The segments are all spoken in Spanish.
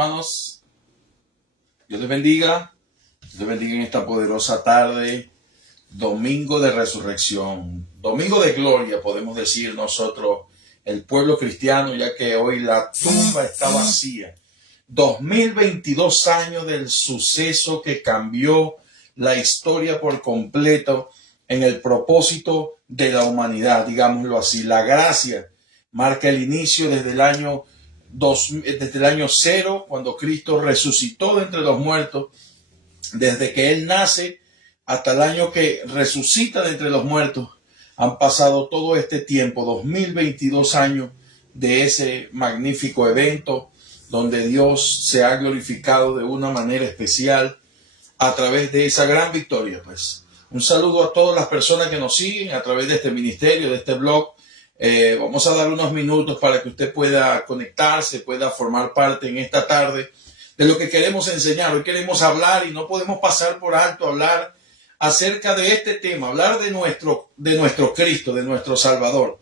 Hermanos, Dios les bendiga. Dios les bendiga en esta poderosa tarde, domingo de resurrección, domingo de gloria, podemos decir nosotros, el pueblo cristiano, ya que hoy la tumba está vacía. 2022 años del suceso que cambió la historia por completo en el propósito de la humanidad, digámoslo así. La gracia marca el inicio desde el año 0, cuando Cristo resucitó de entre los muertos, desde que Él nace hasta el año que resucita de entre los muertos. Han pasado todo este tiempo, 2022 años de ese magnífico evento donde Dios se ha glorificado de una manera especial a través de esa gran victoria. Pues un saludo a todas las personas que nos siguen a través de este ministerio, de este blog. Vamos a dar unos minutos para que usted pueda conectarse, pueda formar parte en esta tarde de lo que queremos enseñar. Hoy queremos hablar y no podemos pasar por alto hablar acerca de este tema, hablar de nuestro Cristo, de nuestro Salvador.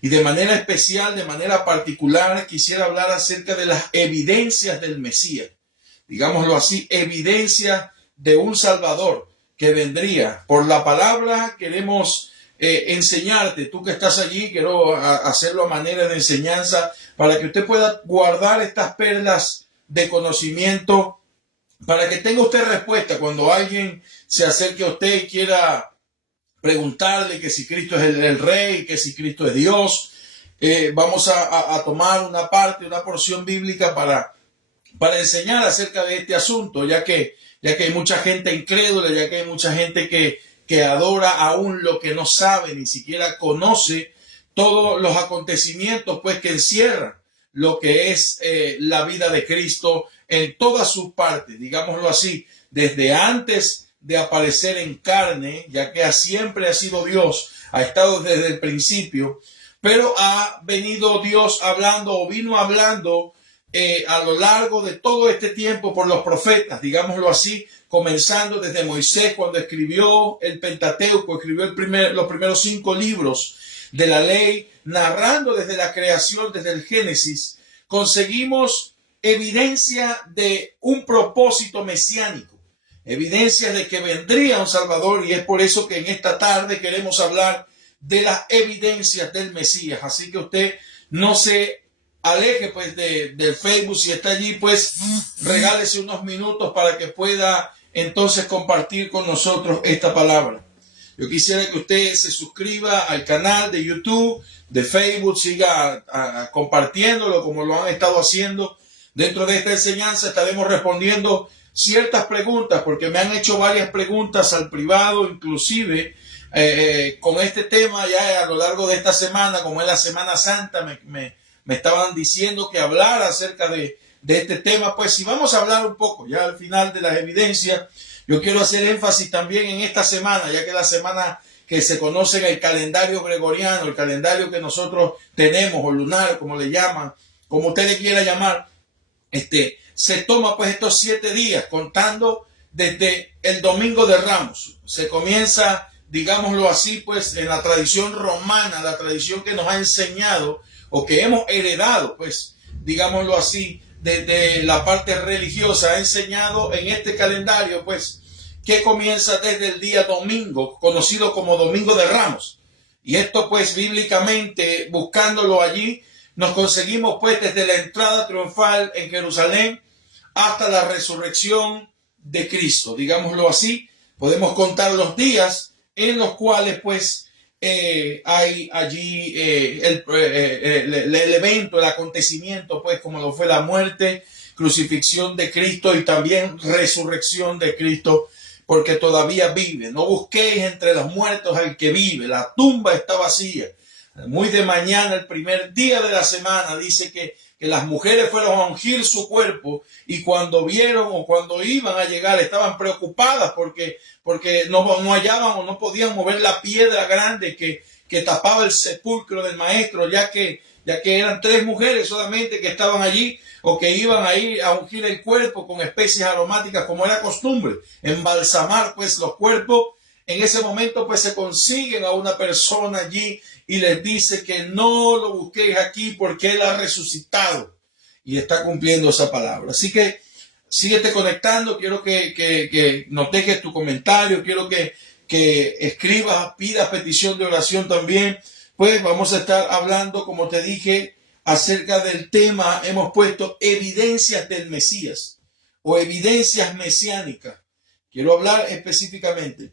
Y de manera especial, de manera particular, quisiera hablar acerca de las evidencias del Mesías. Digámoslo así, evidencia de un Salvador que vendría. Por la palabra queremos enseñarte, tú que estás allí, quiero hacerlo a manera de enseñanza para que usted pueda guardar estas perlas de conocimiento, para que tenga usted respuesta cuando alguien se acerque a usted y quiera preguntarle que si Cristo es el Rey, que si Cristo es Dios. Vamos a tomar una porción bíblica para enseñar acerca de este asunto, ya que hay mucha gente incrédula, ya que hay mucha gente que adora aún lo que no sabe, ni siquiera conoce todos los acontecimientos pues que encierran lo que es la vida de Cristo en todas sus partes, digámoslo así, desde antes de aparecer en carne, ya que siempre ha sido Dios, ha estado desde el principio, pero ha venido Dios hablando o vino hablando a lo largo de todo este tiempo por los profetas, digámoslo así, comenzando desde Moisés cuando escribió el Pentateuco, escribió los primeros 5 libros de la ley, narrando desde la creación, desde el Génesis. Conseguimos evidencia de un propósito mesiánico, evidencias de que vendría un Salvador, y es por eso que en esta tarde queremos hablar de las evidencias del Mesías. Así que usted no se aleje pues del Facebook. Si está allí, pues regálese unos minutos para que pueda entonces compartir con nosotros esta palabra. Yo quisiera que usted se suscriba al canal de YouTube, de Facebook, siga compartiéndolo como lo han estado haciendo. Dentro de esta enseñanza estaremos respondiendo ciertas preguntas, porque me han hecho varias preguntas al privado, inclusive con este tema ya a lo largo de esta semana, como es la Semana Santa, me estaban diciendo que hablara acerca de este tema. Pues si vamos a hablar un poco ya al final de las evidencias, yo quiero hacer énfasis también en esta semana, ya que la semana que se conoce en el calendario gregoriano, el calendario que nosotros tenemos, o lunar, como le llaman, como usted le quiera llamar, se toma pues estos 7 días contando desde el Domingo de Ramos. Se comienza, digámoslo así, pues en la tradición romana, la tradición que nos ha enseñado o que hemos heredado, pues digámoslo así, desde la parte religiosa, ha enseñado en este calendario, pues, que comienza desde el día domingo, conocido como Domingo de Ramos. Y esto, pues, bíblicamente, buscándolo allí, nos conseguimos, pues, desde la entrada triunfal en Jerusalén hasta la resurrección de Cristo. Digámoslo así, podemos contar los días en los cuales, pues, hay allí el evento, el acontecimiento, pues como lo fue la muerte, crucifixión de Cristo y también resurrección de Cristo, porque todavía vive. No busquéis entre los muertos al que vive, la tumba está vacía. Muy de mañana, el primer día de la semana, dice que las mujeres fueron a ungir su cuerpo, y cuando vieron o cuando iban a llegar estaban preocupadas porque no hallaban o no podían mover la piedra grande que tapaba el sepulcro del maestro, ya que eran 3 mujeres solamente que estaban allí o que iban a ir a ungir el cuerpo con especies aromáticas, como era costumbre, embalsamar pues los cuerpos. En ese momento pues se consiguen a una persona allí y les dice que no lo busquéis aquí porque él ha resucitado. y está cumpliendo esa palabra. Así que síguete conectando. Quiero que nos dejes tu comentario. Quiero que escribas, pidas petición de oración también. Pues vamos a estar hablando, como te dije, acerca del tema. Hemos puesto evidencias del Mesías o evidencias mesiánicas. Quiero hablar específicamente.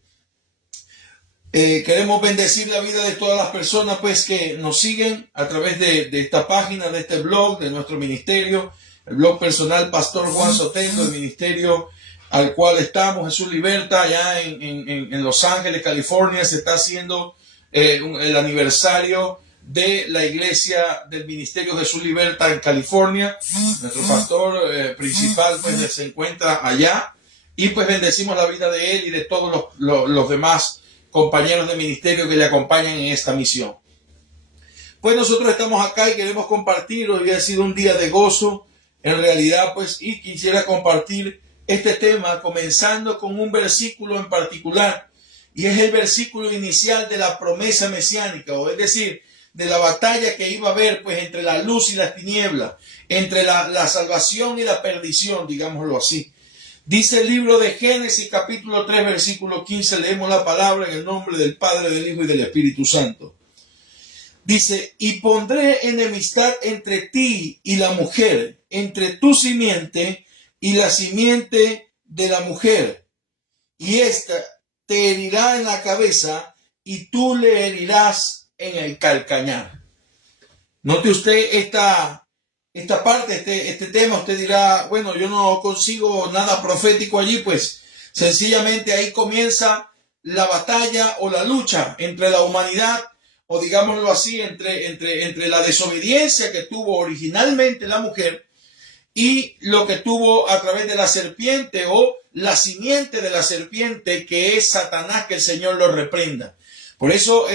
Queremos bendecir la vida de todas las personas pues que nos siguen a través de esta página, de este blog, de nuestro ministerio, el blog personal Pastor Juan Sotelo, el ministerio al cual estamos, Jesús Liberta, allá en Los Ángeles, California. Se está haciendo el aniversario de la iglesia del ministerio Jesús Liberta en California. Nuestro pastor principal pues se encuentra allá, y pues bendecimos la vida de él y de todos los demás compañeros de ministerio que le acompañan en esta misión. Pues nosotros estamos acá y queremos compartir. Hoy ha sido un día de gozo, en realidad, pues, y quisiera compartir este tema comenzando con un versículo en particular, y es el versículo inicial de la promesa mesiánica, o es decir, de la batalla que iba a haber pues entre la luz y las tinieblas, entre la salvación y la perdición, digámoslo así. Dice el libro de Génesis capítulo 3 versículo 15, leemos la palabra en el nombre del Padre, del Hijo y del Espíritu Santo. Dice: y pondré enemistad entre ti y la mujer, entre tu simiente y la simiente de la mujer, y ésta te herirá en la cabeza y tú le herirás en el calcañar. Note usted esta parte, este tema. Usted dirá, bueno, yo no consigo nada profético allí. Pues sencillamente ahí comienza la batalla o la lucha entre la humanidad, o digámoslo así, entre la desobediencia que tuvo originalmente la mujer y lo que tuvo a través de la serpiente, o la simiente de la serpiente, que es Satanás, que el Señor lo reprenda. Por eso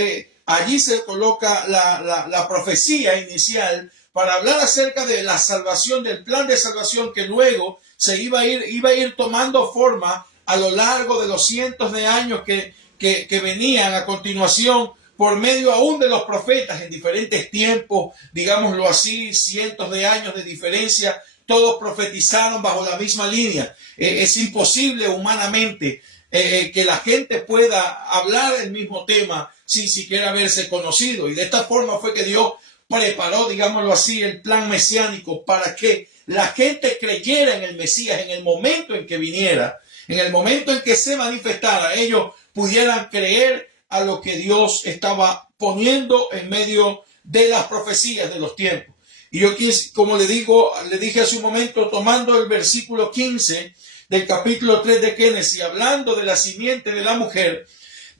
allí se coloca la profecía inicial para hablar acerca de la salvación, del plan de salvación que luego se iba a ir tomando forma a lo largo de los cientos de años que venían a continuación, por medio aún de los profetas en diferentes tiempos, digámoslo así, cientos de años de diferencia. Todos profetizaron bajo la misma línea. Es imposible humanamente que la gente pueda hablar el mismo tema sin siquiera haberse conocido. Y de esta forma fue que Dios preparó, digámoslo así, el plan mesiánico para que la gente creyera en el Mesías en el momento en que viniera, en el momento en que se manifestara. Ellos pudieran creer a lo que Dios estaba poniendo en medio de las profecías de los tiempos. Y yo, como le dije hace un momento, tomando el versículo 15 del capítulo 3 de Génesis, hablando de la simiente de la mujer,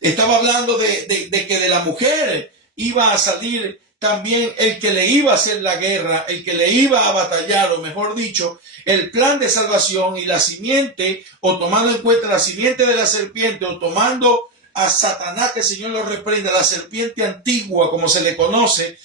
estaba hablando de que de la mujer iba a salir también el que le iba a hacer la guerra, el que le iba a batallar, o mejor dicho, el plan de salvación. Y la simiente, o tomando en cuenta la simiente de la serpiente, o tomando a Satanás, que el Señor lo reprenda, la serpiente antigua, como se le conoce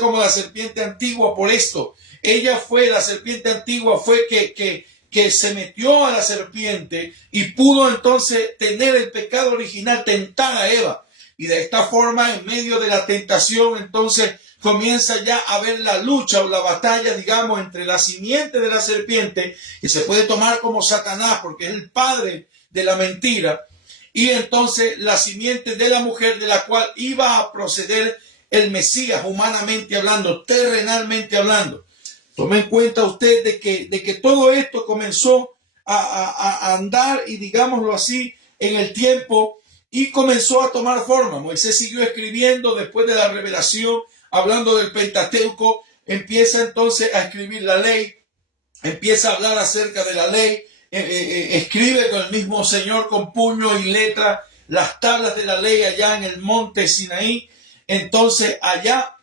como la serpiente antigua por esto. La serpiente antigua fue que se metió a la serpiente y pudo entonces tener el pecado original, tentar a Eva. Y de esta forma, en medio de la tentación, entonces comienza ya a haber la lucha o la batalla, digamos, entre la simiente de la serpiente, que se puede tomar como Satanás porque es el padre de la mentira, y entonces la simiente de la mujer, de la cual iba a proceder el Mesías, humanamente hablando, terrenalmente hablando. Tome en cuenta usted de que todo esto comenzó a andar, y digámoslo así, en el tiempo, y comenzó a tomar forma. Moisés siguió escribiendo después de la revelación, hablando del Pentateuco. Empieza entonces a escribir la ley, empieza a hablar acerca de la ley, escribe con el mismo Señor con puño y letra las tablas de la ley allá en el monte Sinaí. Entonces allá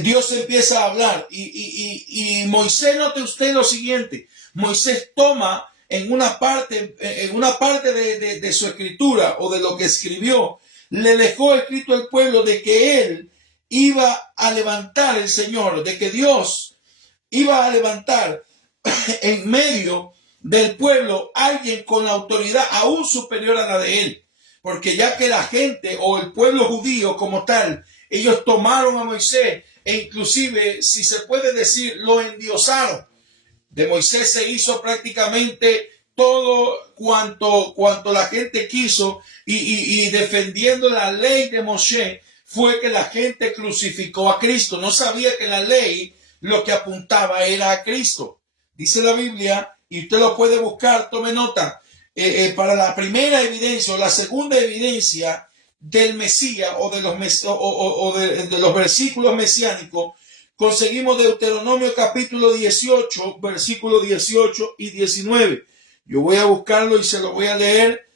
Dios empieza a hablar, y Moisés, note usted lo siguiente: Moisés toma en una parte de su escritura, o de lo que escribió, le dejó escrito al pueblo de que él iba a levantar, el Señor, de que Dios iba a levantar en medio del pueblo alguien con la autoridad aún superior a la de él. Porque ya que la gente, o el pueblo judío como tal, ellos tomaron a Moisés e inclusive, si se puede decir, lo endiosaron. De Moisés se hizo prácticamente todo cuanto la gente quiso, y defendiendo la ley de Moshe fue que la gente crucificó a Cristo. No sabía que la ley lo que apuntaba era a Cristo. Dice la Biblia, y usted lo puede buscar, tome nota, para la primera evidencia o la segunda evidencia del Mesías o de los versículos mesiánicos, conseguimos Deuteronomio capítulo 18, versículos 18 y 19. Yo voy a buscarlo y se lo voy a leer.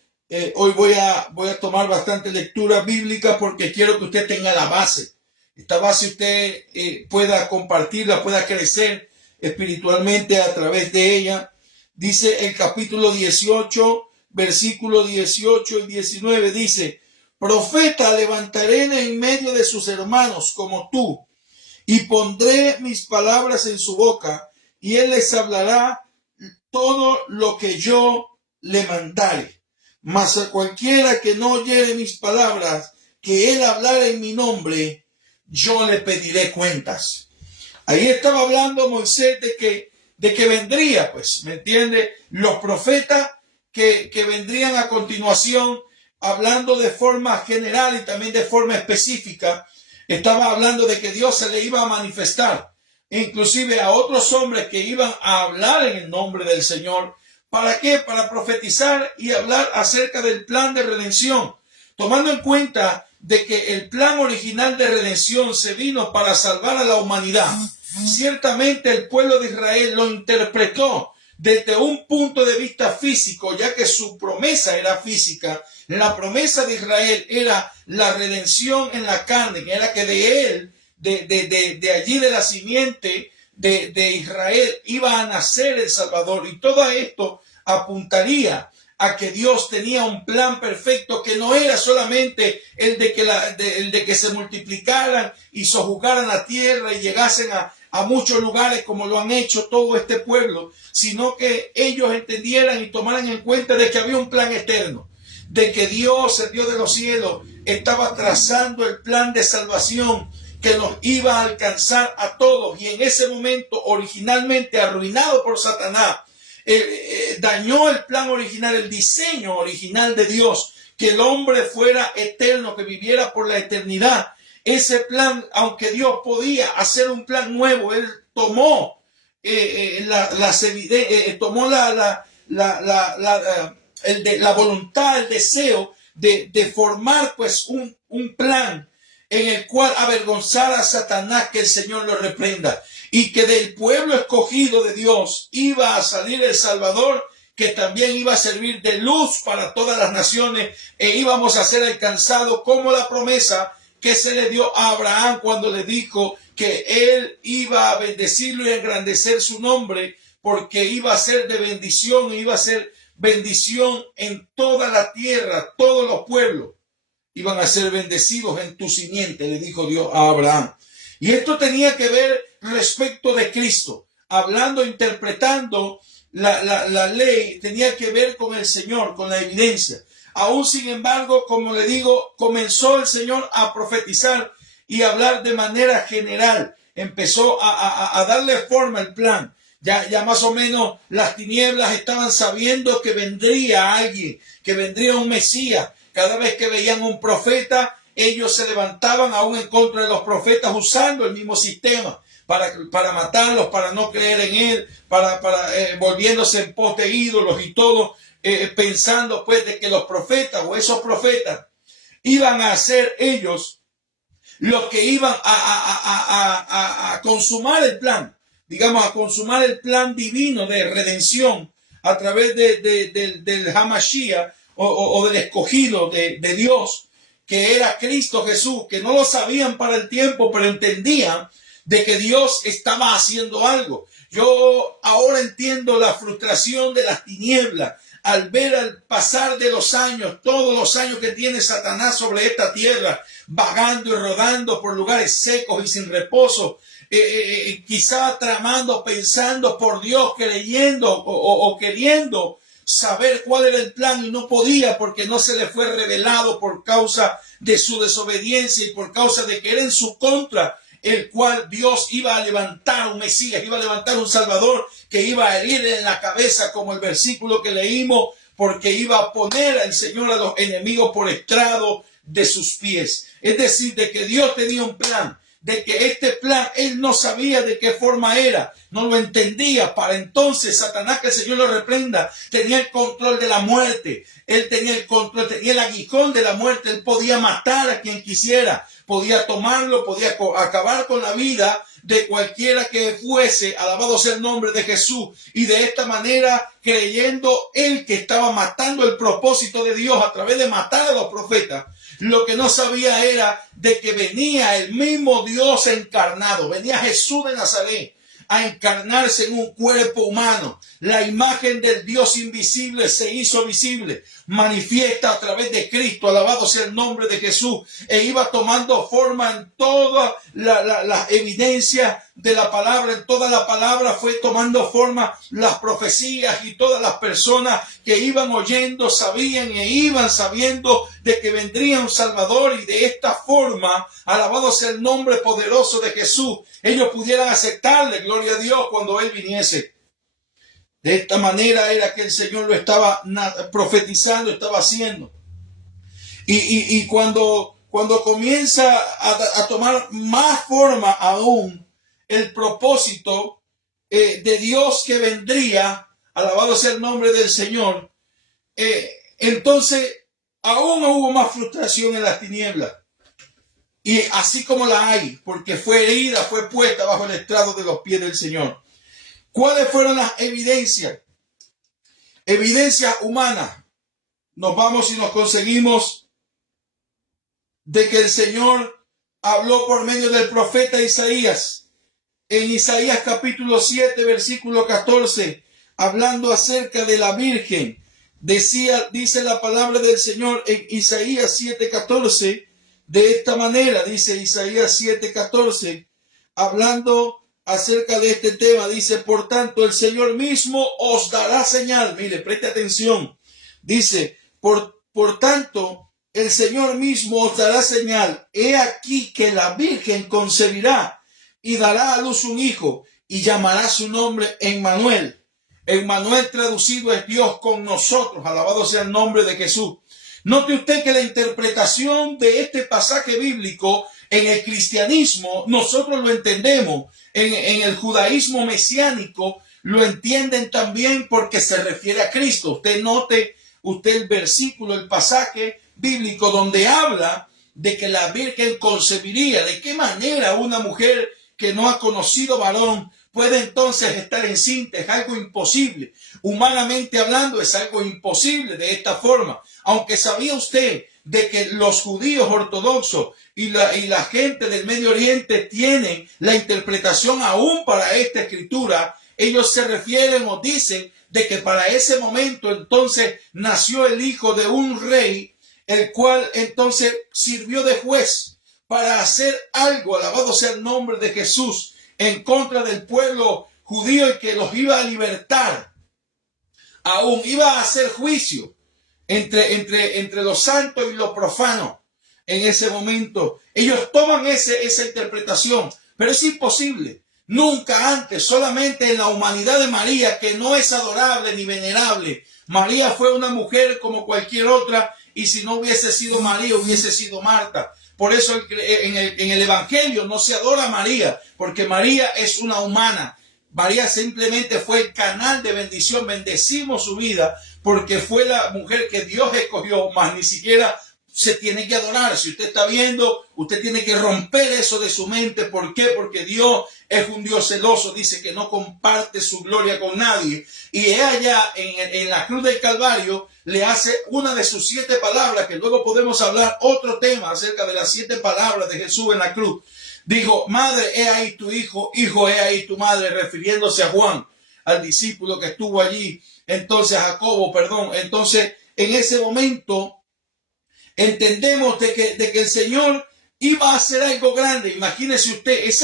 Hoy voy a tomar bastante lectura bíblica porque quiero que usted tenga la base. Esta base usted pueda compartirla, pueda crecer espiritualmente a través de ella. Dice el capítulo 18, versículos 18 y 19, dice: profeta levantaré en medio de sus hermanos como tú, y pondré mis palabras en su boca, y él les hablará todo lo que yo le mandare. Mas a cualquiera que no oyere mis palabras, que él hablara en mi nombre, yo le pediré cuentas. Ahí estaba hablando Moisés de que vendría, pues, ¿me entiende? Los profetas que vendrían a continuación, hablando de forma general y también de forma específica. Estaba hablando de que Dios se le iba a manifestar, inclusive a otros hombres que iban a hablar en el nombre del Señor. ¿Para qué? Para profetizar y hablar acerca del plan de redención, tomando en cuenta de que el plan original de redención se vino para salvar a la humanidad. Ciertamente el pueblo de Israel lo interpretó desde un punto de vista físico, ya que su promesa era física. La promesa de Israel era la redención en la carne, que era que de él, de allí de la simiente de Israel, iba a nacer el Salvador. Y todo esto apuntaría a que Dios tenía un plan perfecto, que no era solamente el de que se multiplicaran y sojuzgaran la tierra y llegasen a muchos lugares como lo han hecho todo este pueblo, sino que ellos entendieran y tomaran en cuenta de que había un plan eterno, de que Dios, el Dios de los cielos, estaba trazando el plan de salvación que nos iba a alcanzar a todos. Y en ese momento, originalmente arruinado por Satanás, dañó el plan original, el diseño original de Dios, que el hombre fuera eterno, que viviera por la eternidad. Ese plan, aunque Dios podía hacer un plan nuevo, él tomó la voluntad, el deseo de formar pues un plan en el cual avergonzar a Satanás, que el Señor lo reprenda, y que del pueblo escogido de Dios iba a salir el Salvador, que también iba a servir de luz para todas las naciones, e íbamos a ser alcanzados como la promesa que se le dio a Abraham cuando le dijo que él iba a bendecirlo y engrandecer su nombre, porque iba a ser de bendición, iba a ser bendición en toda la tierra. Todos los pueblos iban a ser bendecidos en tu simiente, le dijo Dios a Abraham. Y esto tenía que ver respecto de Cristo, hablando, interpretando la ley, tenía que ver con el Señor, con la evidencia. Aún sin embargo, como le digo, comenzó el Señor a profetizar y a hablar de manera general. Empezó a darle forma al plan. Ya más o menos las tinieblas estaban sabiendo que vendría alguien, que vendría un Mesías. Cada vez que veían un profeta, ellos se levantaban aún en contra de los profetas, usando el mismo sistema para matarlos, para no creer en él, volviéndose en pos de ídolos y todo, pensando pues de que los profetas o esos profetas iban a ser ellos los que iban a consumar el plan, digamos, a consumar el plan divino de redención a través del Hamashiach o del escogido de Dios, que era Cristo Jesús, que no lo sabían para el tiempo, pero entendían de que Dios estaba haciendo algo. Yo ahora entiendo la frustración de las tinieblas al ver al pasar de los años, todos los años que tiene Satanás sobre esta tierra, vagando y rodando por lugares secos y sin reposo, quizá tramando, pensando por Dios, creyendo o queriendo saber cuál era el plan, y no podía porque no se le fue revelado por causa de su desobediencia y por causa de que era en su contra el cual Dios iba a levantar un Mesías, iba a levantar un Salvador que iba a herirle en la cabeza, como el versículo que leímos, porque iba a poner al Señor a los enemigos por estrado de sus pies. Es decir, de que Dios tenía un plan, de que este plan él no sabía de qué forma era, no lo entendía. Para entonces Satanás, que el Señor lo reprenda, tenía el control de la muerte, él tenía el control, tenía el aguijón de la muerte, él podía matar a quien quisiera, podía tomarlo, podía acabar con la vida de cualquiera que fuese. Alabado sea el nombre de Jesús. Y de esta manera, creyendo él que estaba matando el propósito de Dios a través de matar a los profetas, lo que no sabía era de que venía el mismo Dios encarnado, venía Jesús de Nazaret a encarnarse en un cuerpo humano. La imagen del Dios invisible se hizo visible, manifiesta a través de Cristo, alabado sea el nombre de Jesús, e iba tomando forma en toda la evidencia de la palabra. En toda la palabra fue tomando forma las profecías, y todas las personas que iban oyendo sabían e iban sabiendo de que vendría un Salvador, y de esta forma, alabado sea el nombre poderoso de Jesús, ellos pudieran aceptarle, gloria a Dios, cuando Él viniese. De esta manera era que el Señor lo estaba profetizando, estaba haciendo. Y cuando comienza a tomar más forma aún el propósito de Dios que vendría, alabado sea el nombre del Señor, entonces aún hubo más frustración en las tinieblas. Y así como la hay, porque fue herida, fue puesta bajo el estrado de los pies del Señor. ¿Cuáles fueron las evidencias? Evidencias humanas. Nos vamos y nos conseguimos de que el Señor habló por medio del profeta Isaías. En Isaías capítulo 7, versículo 14, hablando acerca de la Virgen, dice la palabra del Señor en Isaías 7, 14, de esta manera, dice Isaías 7, 14, hablando acerca de este tema, dice: por tanto, el Señor mismo os dará señal. Mire, preste atención. Dice, por tanto, el Señor mismo os dará señal. He aquí que la Virgen concebirá y dará a luz un hijo, y llamará su nombre Emmanuel. Emmanuel traducido es Dios con nosotros. Alabado sea el nombre de Jesús. Note usted que la interpretación de este pasaje bíblico en el cristianismo, nosotros lo entendemos. En el judaísmo mesiánico lo entienden también, porque se refiere a Cristo. Usted note el versículo, el pasaje bíblico donde habla de que la Virgen concebiría. ¿De qué manera una mujer que no ha conocido varón puede entonces estar encinta? Es algo imposible. Humanamente hablando, es algo imposible de esta forma. Aunque sabía usted de que los judíos ortodoxos y la gente del Medio Oriente tienen la interpretación aún para esta escritura, ellos se refieren o dicen de que para ese momento entonces nació el hijo de un rey, el cual entonces sirvió de juez para hacer algo, alabado sea el nombre de Jesús, en contra del pueblo judío, y que los iba a libertar. Aún iba a hacer juicio entre lo santo y lo profano. En ese momento ellos toman esa interpretación, pero es imposible. Nunca antes, solamente en la humanidad de María, que no es adorable ni venerable. María fue una mujer como cualquier otra, y si no hubiese sido María, hubiese sido Marta. Por eso en el Evangelio no se adora a María, porque María es una humana. María simplemente fue el canal de bendición. Bendecimos su vida porque fue la mujer que Dios escogió, mas ni siquiera se tiene que adorar. Si usted está viendo, usted tiene que romper eso de su mente. ¿Por qué? Porque Dios es un Dios celoso. Dice que no comparte su gloria con nadie. Y ella en la cruz del Calvario le hace una de sus 7 palabras, que luego podemos hablar otro tema acerca de las 7 palabras de Jesús en la cruz. Dijo: madre, he ahí tu hijo, hijo, he ahí tu madre, refiriéndose a Juan, al discípulo que estuvo allí. Entonces, a Jacobo, perdón. Entonces, en ese momento, entendemos de que el Señor iba a hacer algo grande. Imagínese usted, es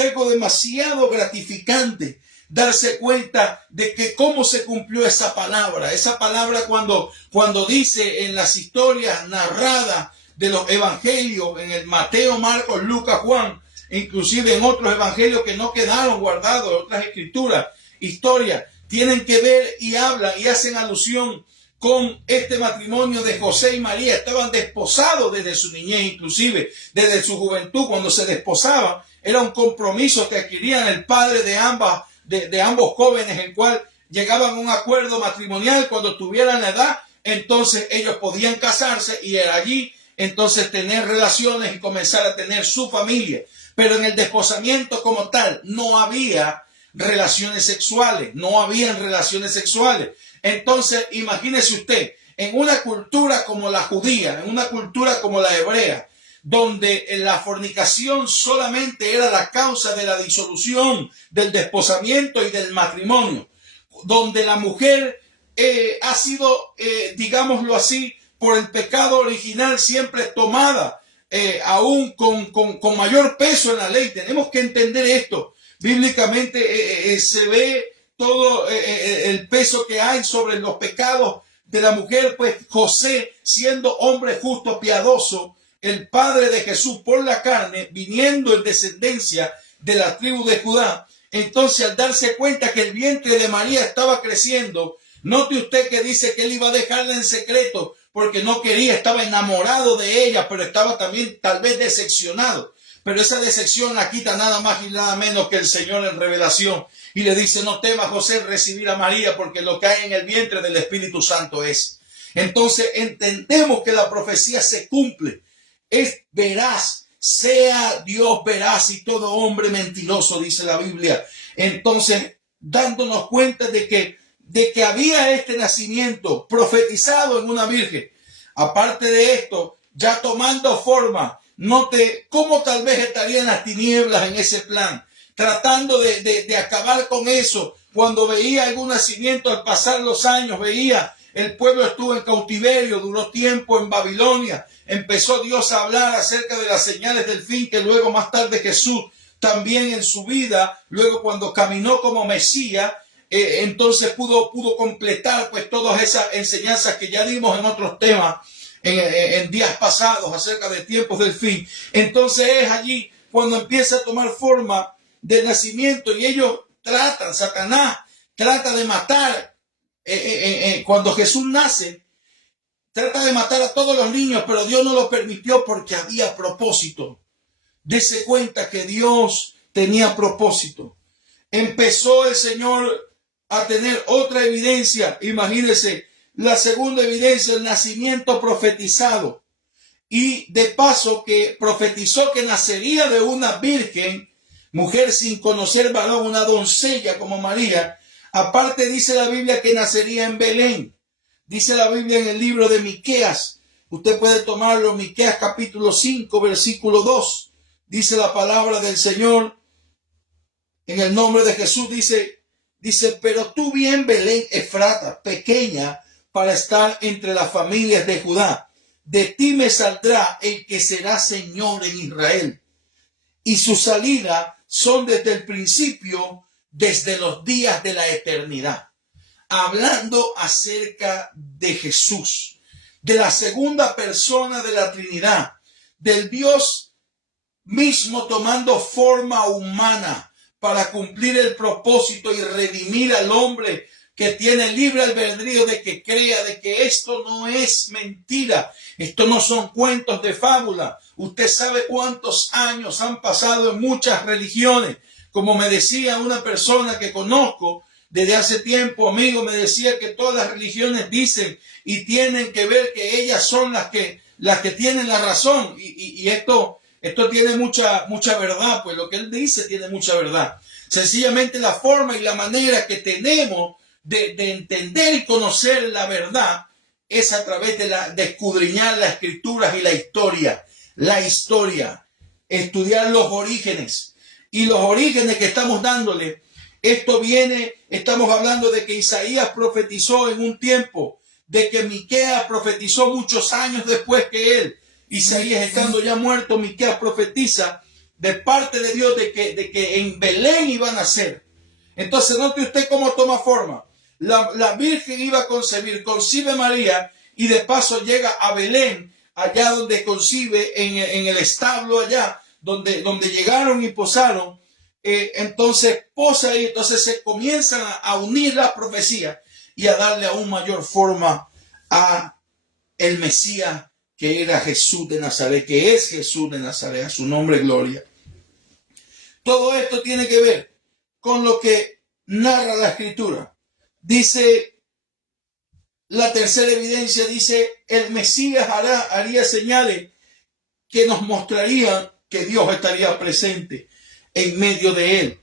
algo demasiado gratificante darse cuenta de que cómo se cumplió esa palabra. Esa palabra cuando dice en las historias narradas de los evangelios, en el Mateo, Marcos, Lucas, Juan, inclusive en otros evangelios que no quedaron guardados, otras escrituras, historias, tienen que ver y hablan y hacen alusión con este matrimonio de José y María. Estaban desposados desde su niñez, inclusive desde su juventud. Cuando se desposaban, era un compromiso que adquirían el padre de ambos jóvenes, en cual llegaban a un acuerdo matrimonial. Cuando tuvieran la edad, entonces ellos podían casarse y allí entonces tener relaciones y comenzar a tener su familia. Pero en el desposamiento como tal no había relaciones sexuales, no habían relaciones sexuales. Entonces, imagínese usted, en una cultura como la judía, en una cultura como la hebrea, donde la fornicación solamente era la causa de la disolución, del desposamiento y del matrimonio, donde la mujer ha sido, digámoslo así, por el pecado original siempre tomada, aún con mayor peso en la ley. Tenemos que entender esto. Bíblicamente se ve todo el peso que hay sobre los pecados de la mujer. Pues José, siendo hombre justo, piadoso, el padre de Jesús por la carne, viniendo en descendencia de la tribu de Judá, entonces al darse cuenta que el vientre de María estaba creciendo, note usted que dice que él iba a dejarla en secreto porque no quería, estaba enamorado de ella, pero estaba también tal vez decepcionado. Pero esa decepción la quita nada más y nada menos que el Señor en revelación. Y le dice: no temas, José, recibir a María, porque lo que hay en el vientre del Espíritu Santo es. Entonces entendemos que la profecía se cumple. Es veraz, sea Dios veraz y todo hombre mentiroso, dice la Biblia. Entonces, dándonos cuenta de que había este nacimiento profetizado en una virgen. Aparte de esto, ya tomando forma, note cómo tal vez estaría en las tinieblas en ese plan, tratando de acabar con eso. Cuando veía algún nacimiento, al pasar los años, veía el pueblo estuvo en cautiverio, duró tiempo en Babilonia. Empezó Dios a hablar acerca de las señales del fin, que luego más tarde Jesús también en su vida, luego cuando caminó como Mesías, entonces pudo completar pues todas esas enseñanzas que ya dimos en otros temas en días pasados acerca de tiempos del fin. Entonces es allí cuando empieza a tomar forma del nacimiento y ellos Satanás trata de matar. Cuando Jesús nace, trata de matar a todos los niños, pero Dios no lo permitió porque había propósito. Dese cuenta que Dios tenía propósito. Empezó el Señor a tener otra evidencia. Imagínense, la segunda evidencia, el nacimiento profetizado. Y de paso que profetizó que nacería de una virgen, mujer sin conocer varón, una doncella como María. Aparte dice la Biblia que nacería en Belén. Dice la Biblia en el libro de Miqueas. Usted puede tomarlo, Miqueas capítulo 5, versículo 2. Dice la palabra del Señor. En el nombre de Jesús dice, pero tú bien, Belén Efrata, pequeña para estar entre las familias de Judá. De ti me saldrá el que será Señor en Israel. Y su salida son desde el principio, desde los días de la eternidad. Hablando acerca de Jesús, de la segunda persona de la Trinidad, del Dios mismo tomando forma humana para cumplir el propósito y redimir al hombre que tiene libre albedrío de que crea de que esto no es mentira, esto no son cuentos de fábula. Usted sabe cuántos años han pasado en muchas religiones. Como me decía una persona que conozco desde hace tiempo, amigo, me decía que todas las religiones dicen y tienen que ver que ellas son las que tienen la razón. Y esto tiene mucha verdad, pues lo que él dice tiene mucha verdad. Sencillamente la forma y la manera que tenemos de entender y conocer la verdad es a través de escudriñar las escrituras y la historia, estudiar los orígenes. Y los orígenes que estamos dándole, estamos hablando de que Isaías profetizó en un tiempo, de que Miqueas profetizó muchos años después que él. Isaías estando ya muerto, Miqueas profetiza de parte de Dios de que en Belén iba a nacer. Entonces note usted cómo toma forma. La Virgen iba a concebir, concibe María y de paso llega a Belén, allá donde concibe en el establo allá, donde llegaron y posaron, entonces posa y entonces se comienzan a unir las profecías y a darle aún mayor forma a el Mesías, que era Jesús de Nazaret, que es Jesús de Nazaret, a su nombre gloria. Todo esto tiene que ver con lo que narra la Escritura. Dice, la tercera evidencia, dice, el Mesías haría señales que nos mostrarían que Dios estaría presente en medio de él.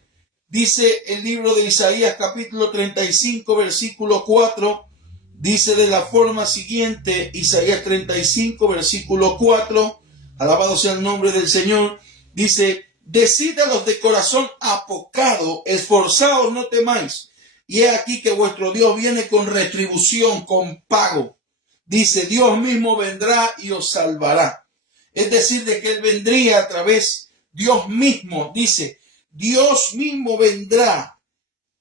Dice el libro de Isaías capítulo 35 versículo 4, dice de la forma siguiente, Isaías 35 versículo 4, alabado sea el nombre del Señor, dice, decid a los de corazón apocado, esforzaos, no temáis, y he aquí que vuestro Dios viene con retribución, con pago. Dice, Dios mismo vendrá y os salvará. Es decir, de que Él vendría a través, Dios mismo, dice, Dios mismo vendrá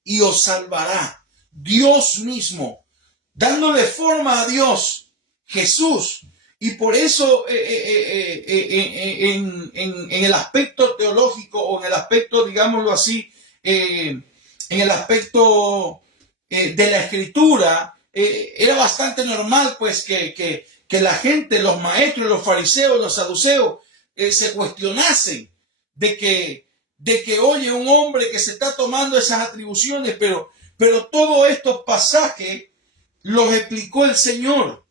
y os salvará. Dios mismo, dándole forma a Dios, Jesús. Y por eso en el aspecto teológico o en el aspecto, digámoslo así, en el aspecto de la Escritura, era bastante normal pues que la gente, los maestros, los fariseos, los saduceos, se cuestionasen de que oye, un hombre que se está tomando esas atribuciones, pero todos estos pasajes los explicó el Señor.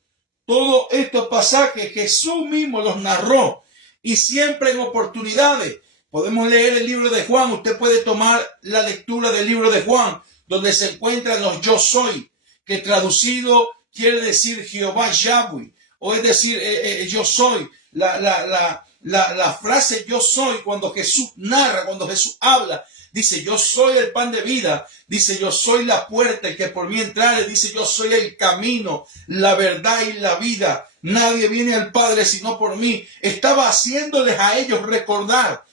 Todos estos pasajes Jesús mismo los narró, y siempre en oportunidades. Podemos leer el libro de Juan, usted puede tomar la lectura del libro de Juan, donde se encuentran los yo soy, que traducido quiere decir Jehová Yahweh, o es decir, yo soy. La frase yo soy, cuando Jesús narra, cuando Jesús habla, dice yo soy el pan de vida, dice yo soy la puerta, el que por mí entrare, dice yo soy el camino, la verdad y la vida, nadie viene al Padre sino por mí. Estaba haciéndoles a ellos recordar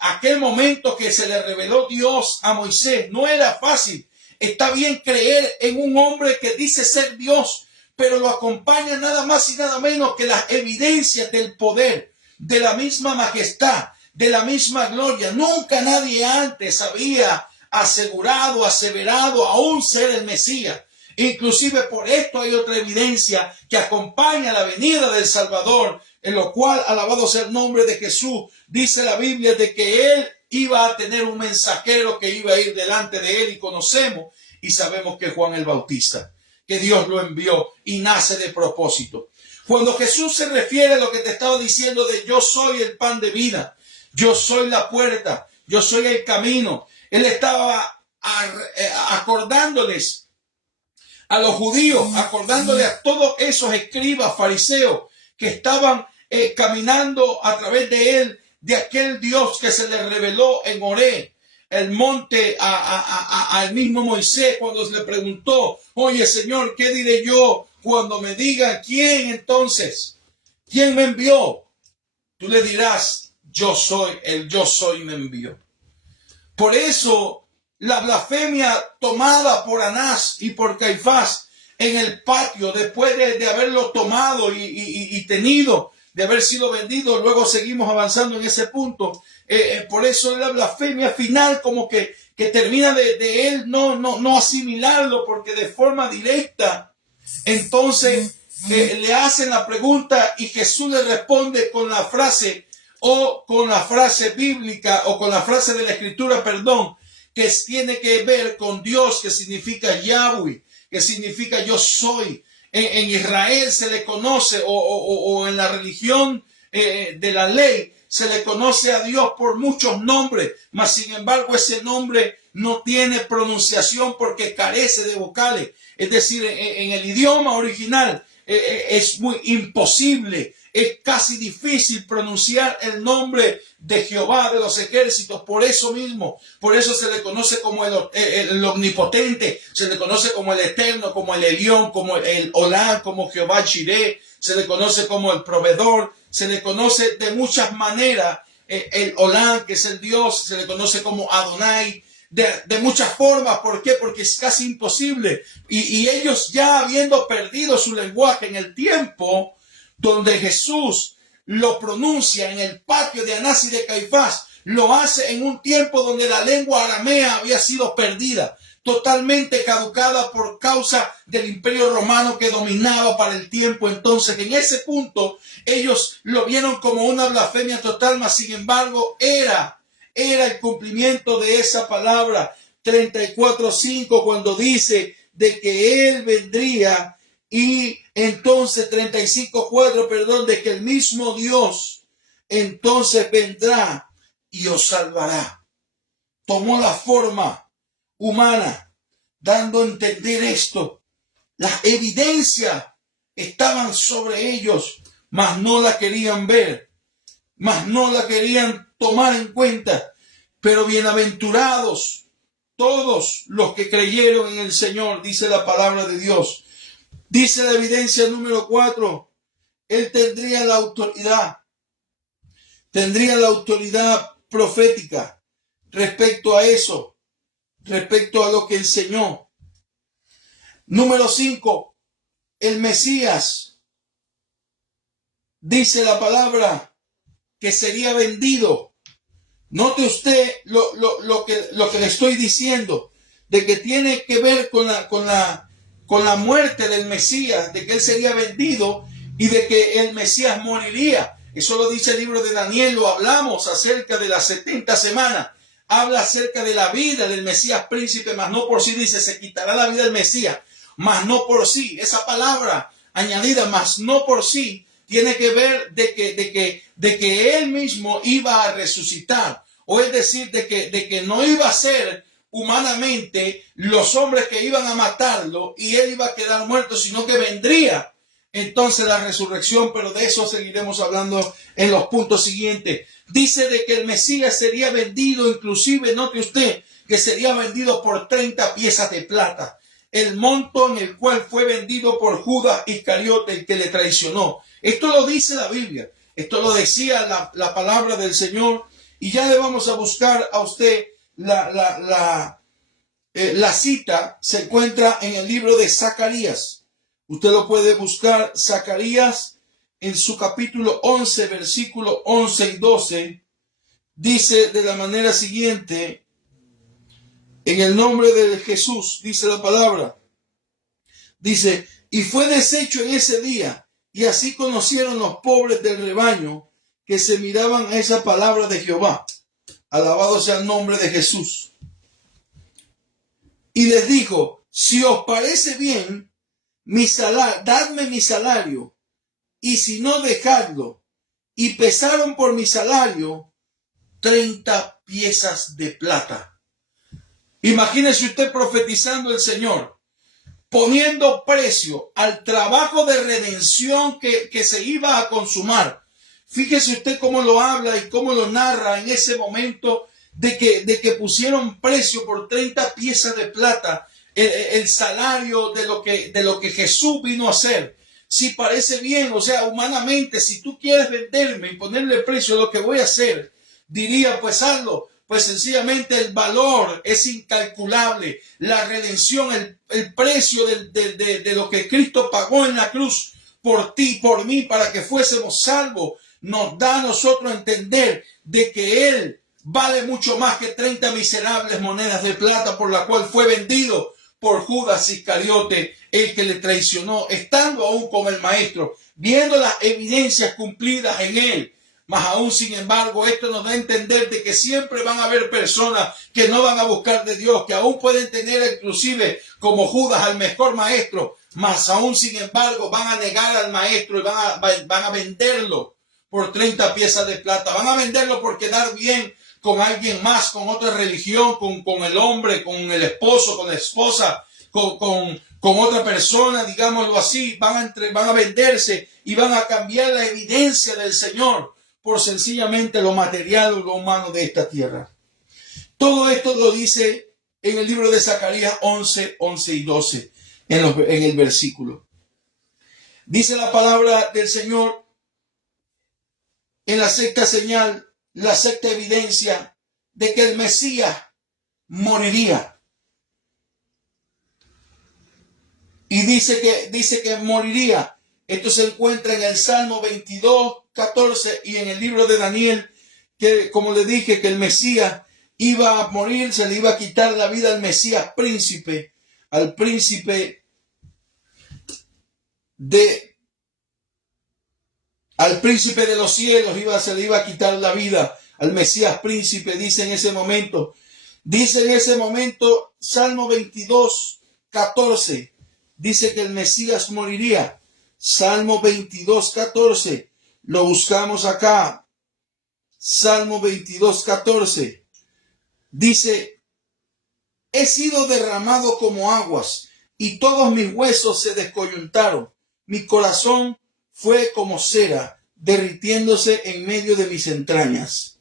aquel momento que se le reveló Dios a Moisés. No era fácil. Está bien creer en un hombre que dice ser Dios, pero lo acompaña nada más y nada menos que las evidencias del poder, de la misma majestad, de la misma gloria. Nunca nadie antes había asegurado, aseverado aún ser el Mesías. Inclusive por esto hay otra evidencia que acompaña la venida del Salvador, en lo cual, alabado sea el nombre de Jesús, dice la Biblia de que Él iba a tener un mensajero que iba a ir delante de Él, y conocemos y sabemos que Juan el Bautista, que Dios lo envió y nace de propósito. Cuando Jesús se refiere a lo que te estaba diciendo de yo soy el pan de vida, yo soy la puerta, yo soy el camino, Él estaba acordándoles a los judíos, acordándole a todos esos escribas, fariseos, que estaban caminando a través de Él, de aquel Dios que se le reveló en Horeb, el monte, al mismo Moisés, cuando se le preguntó, oye Señor, ¿qué diré yo cuando me digan quién entonces? ¿Quién me envió? Tú le dirás, yo soy, el yo soy me envió. Por eso la blasfemia tomada por Anás y por Caifás en el patio, después de haberlo tomado y tenido, de haber sido vendido, luego seguimos avanzando en ese punto. Por eso la blasfemia final, como que termina de él no asimilarlo, porque de forma directa, entonces le hacen la pregunta y Jesús le responde con la frase, o con la frase bíblica, o con la frase de la Escritura, perdón, que tiene que ver con Dios, que significa Yahweh, que significa yo soy. En Israel se le conoce, o en la religión de la ley, se le conoce a Dios por muchos nombres, mas sin embargo ese nombre no tiene pronunciación porque carece de vocales. Es decir, en el idioma original es muy imposible, es casi difícil pronunciar el nombre de Jehová de los ejércitos. Por eso mismo, por eso se le conoce como el omnipotente, se le conoce como el eterno, como el Elión, como el Olá, como Jehová Jireh, se le conoce como el proveedor, se le conoce de muchas maneras, el Olá, que es el Dios, se le conoce como Adonai, de muchas formas. ¿Por qué? Porque es casi imposible. Y ellos, ya habiendo perdido su lenguaje en el tiempo donde Jesús lo pronuncia en el patio de Anás y de Caifás, lo hace en un tiempo donde la lengua aramea había sido perdida, totalmente caducada por causa del imperio romano que dominaba para el tiempo. Entonces, en ese punto, ellos lo vieron como una blasfemia total, mas sin embargo, era el cumplimiento de esa palabra. 34:5, cuando dice de que Él vendría, y entonces 35:4, perdón, de que el mismo Dios entonces vendrá y os salvará. Tomó la forma humana, dando a entender esto. Las evidencias estaban sobre ellos, mas no la querían ver, mas no la querían tomar en cuenta. Pero bienaventurados todos los que creyeron en el Señor, dice la palabra de Dios. Dice la evidencia número 4, Él tendría la autoridad profética respecto a eso, respecto a lo que enseñó. Número 5, el Mesías, dice la palabra, que sería vendido. Note usted lo que le estoy diciendo, de que tiene que ver con la muerte del Mesías, de que él sería vendido y de que el Mesías moriría. Eso lo dice el libro de Daniel, lo hablamos acerca de las 70 semanas. Habla acerca de la vida del Mesías príncipe, mas no por sí, dice, se quitará la vida del Mesías, mas no por sí. Esa palabra añadida, mas no por sí, tiene que ver de que él mismo iba a resucitar. O es decir, de que no iba a ser humanamente los hombres que iban a matarlo y él iba a quedar muerto, sino que vendría entonces la resurrección. Pero de eso seguiremos hablando en los puntos siguientes. Dice de que el Mesías sería vendido, inclusive, note usted, que sería vendido por 30 piezas de plata. El monto en el cual fue vendido por Judas Iscariote, el que le traicionó. Esto lo dice la Biblia. Esto lo decía la palabra del Señor. Y ya le vamos a buscar a usted la cita. Se encuentra en el libro de Zacarías. Usted lo puede buscar, Zacarías, en su capítulo 11, versículo 11 y 12. Dice de la manera siguiente: en el nombre de Jesús, dice la palabra. Dice, y fue deshecho en ese día, y así conocieron los pobres del rebaño que se miraban a esa palabra de Jehová. Alabado sea el nombre de Jesús. Y les dijo, si os parece bien, dadme mi salario, y si no, dejadlo. Y pesaron por mi salario 30 piezas de plata. Imagínese usted profetizando el Señor, poniendo precio al trabajo de redención que se iba a consumar. Fíjese usted cómo lo habla y cómo lo narra en ese momento de que pusieron precio por 30 piezas de plata, el salario de lo que Jesús vino a hacer. Si parece bien, o sea, humanamente, si tú quieres venderme y ponerle precio a lo que voy a hacer, diría, pues hazlo. Pues sencillamente el valor es incalculable. La redención, el precio de lo que Cristo pagó en la cruz por ti, por mí, para que fuésemos salvos, nos da a nosotros entender de que Él vale mucho más que 30 miserables monedas de plata, por la cual fue vendido por Judas Iscariote, el que le traicionó, estando aún con el Maestro, viendo las evidencias cumplidas en Él. Mas aún sin embargo, esto nos da a entender de que siempre van a haber personas que no van a buscar de Dios, que aún pueden tener inclusive como Judas al mejor maestro, mas aún sin embargo van a negar al maestro y van a venderlo por 30 piezas de plata. Van a venderlo por quedar bien con alguien más, con otra religión, con el hombre, con el esposo, con la esposa, con otra persona, digámoslo así. Van a venderse y van a cambiar la evidencia del Señor por sencillamente lo material o lo humano de esta tierra. Todo esto lo dice en el libro de Zacarías 11, 11 y 12, en el versículo. Dice la palabra del Señor en la sexta señal, la sexta evidencia de que el Mesías moriría. Y dice que moriría. Esto se encuentra en el Salmo 22, 14 y en el libro de Daniel, que como le dije, que el Mesías iba a morir, se le iba a quitar la vida al Mesías príncipe, al príncipe de los cielos, se le iba a quitar la vida al Mesías príncipe, dice en ese momento, Salmo 22, 14, dice que el Mesías moriría. Salmo 22, 14, lo buscamos acá. Salmo 22, 14, dice, he sido derramado como aguas y todos mis huesos se descoyuntaron. Mi corazón fue como cera, derritiéndose en medio de mis entrañas.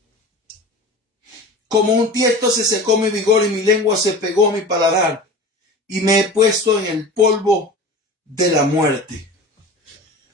Como un tiesto se secó mi vigor y mi lengua se pegó a mi paladar, y me he puesto en el polvo de la muerte.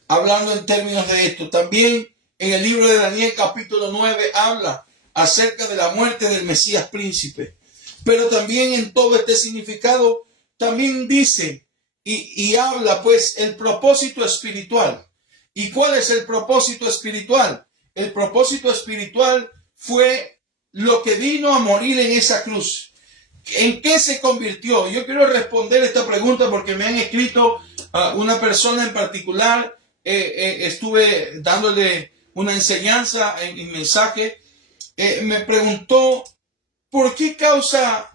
Hablando en términos de esto, también en el libro de Daniel capítulo 9 habla acerca de la muerte del Mesías príncipe. Pero también en todo este significado, también dice y habla pues el propósito espiritual. ¿Y cuál es el propósito espiritual? El propósito espiritual fue lo que vino a morir en esa cruz. ¿En qué se convirtió? Yo quiero responder esta pregunta porque me han escrito una persona en particular. Estuve dándole una enseñanza en mensaje. Me preguntó, ¿por qué causa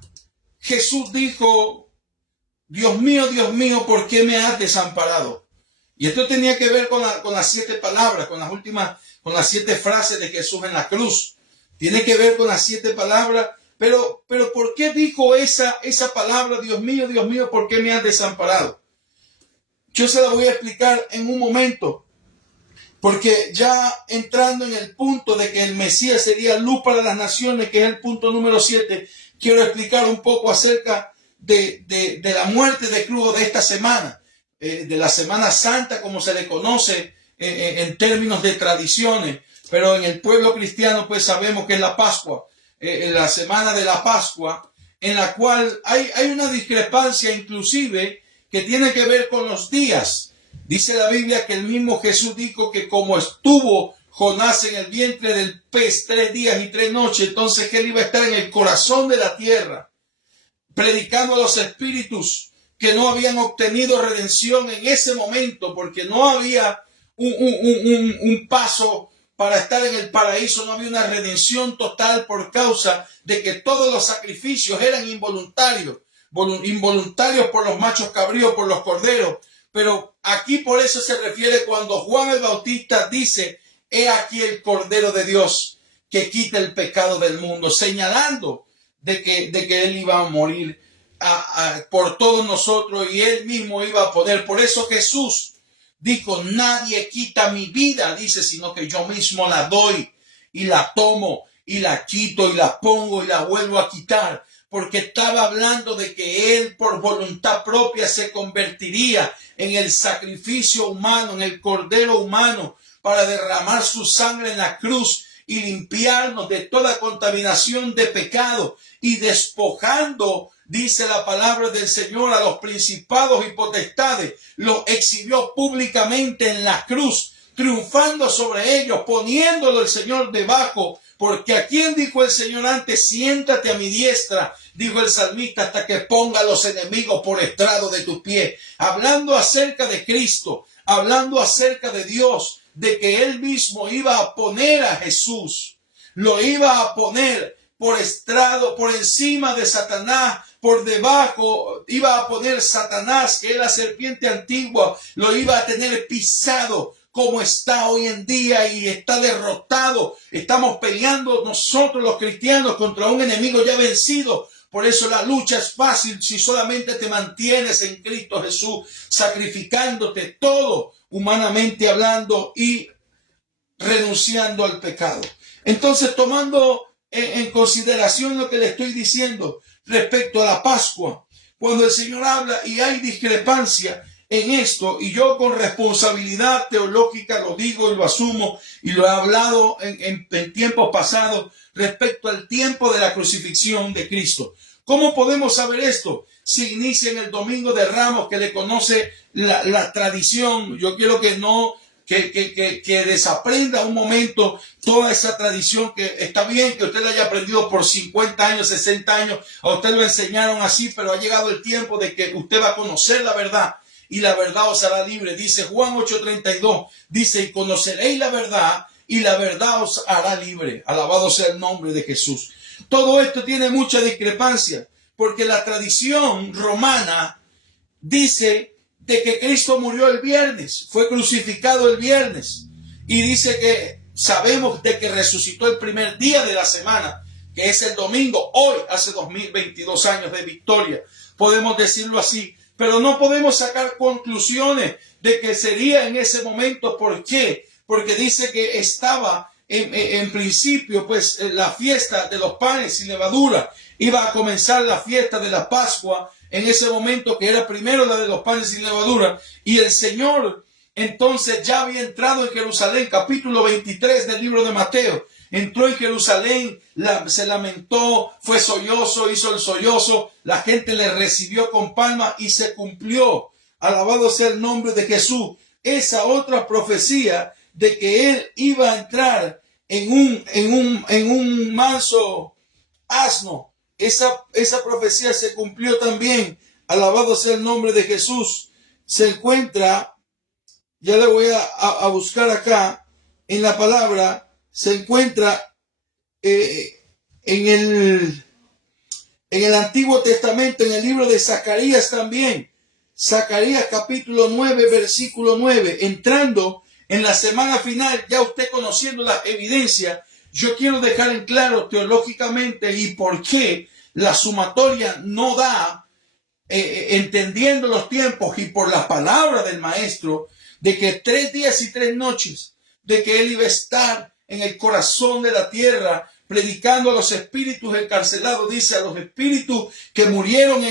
Jesús dijo, Dios mío, ¿por qué me has desamparado? Y esto tenía que ver con las 7 palabras, con las 7 frases de Jesús en la cruz. Tiene que ver con las 7 palabras, pero ¿por qué dijo esa palabra, Dios mío, ¿por qué me has desamparado? Yo se la voy a explicar en un momento, porque ya entrando en el punto de que el Mesías sería luz para las naciones, que es el punto número 7, quiero explicar un poco acerca de la muerte de cruz de esta semana, de la Semana Santa, como se le conoce en términos de tradiciones, pero en el pueblo cristiano pues sabemos que es la Pascua, la semana de la Pascua, en la cual hay una discrepancia inclusive que tiene que ver con los días. Dice la Biblia que el mismo Jesús dijo que como estuvo Jonás en el vientre del pez 3 días y 3 noches, entonces que él iba a estar en el corazón de la tierra, predicando a los espíritus que no habían obtenido redención en ese momento, porque no había un paso para estar en el paraíso, no había una redención total por causa de que todos los sacrificios eran involuntarios por los machos cabríos, por los corderos. Pero aquí por eso se refiere cuando Juan el Bautista dice, he aquí el Cordero de Dios que quita el pecado del mundo, señalando de que él iba a morir por todos nosotros y él mismo iba a poder. Por eso Jesús dijo, nadie quita mi vida, dice, sino que yo mismo la doy y la tomo y la quito y la pongo y la vuelvo a quitar. Porque estaba hablando de que él por voluntad propia se convertiría en el sacrificio humano, en el cordero humano, para derramar su sangre en la cruz y limpiarnos de toda contaminación de pecado, y despojando, dice la palabra del Señor, a los principados y potestades, los exhibió públicamente en la cruz, triunfando sobre ellos, poniéndolo el Señor debajo. Porque a quien dijo el Señor antes, siéntate a mi diestra, dijo el salmista, hasta que ponga a los enemigos por estrado de tu pie. Hablando acerca de Cristo, hablando acerca de Dios, de que él mismo iba a poner a Jesús, lo iba a poner por estrado, por encima de Satanás, por debajo, iba a poner Satanás, que es la serpiente antigua, lo iba a tener pisado, como está hoy en día, y está derrotado. Estamos peleando nosotros los cristianos contra un enemigo ya vencido. Por eso la lucha es fácil si solamente te mantienes en Cristo Jesús, sacrificándote todo, humanamente hablando, y renunciando al pecado. Entonces, tomando en consideración lo que le estoy diciendo respecto a la Pascua, cuando el Señor habla y hay discrepancia en esto, y yo con responsabilidad teológica lo digo y lo asumo, y lo he hablado en tiempos pasados respecto al tiempo de la crucifixión de Cristo. ¿Cómo podemos saber esto? Se inicia en el Domingo de Ramos, que le conoce la tradición. Yo quiero que no que desaprenda un momento toda esa tradición, que está bien que usted la haya aprendido por 50 años, 60 años, a usted lo enseñaron así, pero ha llegado el tiempo de que usted va a conocer la verdad y la verdad os hará libre. Dice Juan 8:32, dice, y conoceréis la verdad y la verdad os hará libre. Alabado sea el nombre de Jesús. Todo esto tiene mucha discrepancia, porque la tradición romana dice de que Cristo murió el viernes, fue crucificado el viernes, y dice que sabemos de que resucitó el primer día de la semana, que es el domingo, hoy, hace 2022 años de victoria, podemos decirlo así, pero no podemos sacar conclusiones de que sería en ese momento. ¿Por qué? Porque dice que estaba en principio, pues, la fiesta de los panes sin levadura, iba a comenzar la fiesta de la Pascua, en ese momento, que era primero la de los panes sin levadura, y el Señor entonces ya había entrado en Jerusalén. Capítulo 23 del libro de Mateo. Entró en Jerusalén, se lamentó, fue sollozo, hizo el sollozo, la gente le recibió con palmas y se cumplió. Alabado sea el nombre de Jesús. Esa otra profecía de que él iba a entrar en un manso asno. Esa profecía se cumplió también. Alabado sea el nombre de Jesús. Se encuentra, ya le voy a buscar acá, en la palabra, se encuentra en el Antiguo Testamento, en el libro de Zacarías también. Zacarías capítulo 9, versículo 9. Entrando en la semana final, ya usted conociendo la evidencia, yo quiero dejar en claro teológicamente y por qué la sumatoria no da, entendiendo los tiempos y por la palabra del maestro, de que 3 días y 3 noches, de que él iba a estar en el corazón de la tierra, predicando a los espíritus encarcelados, dice, a los espíritus que murieron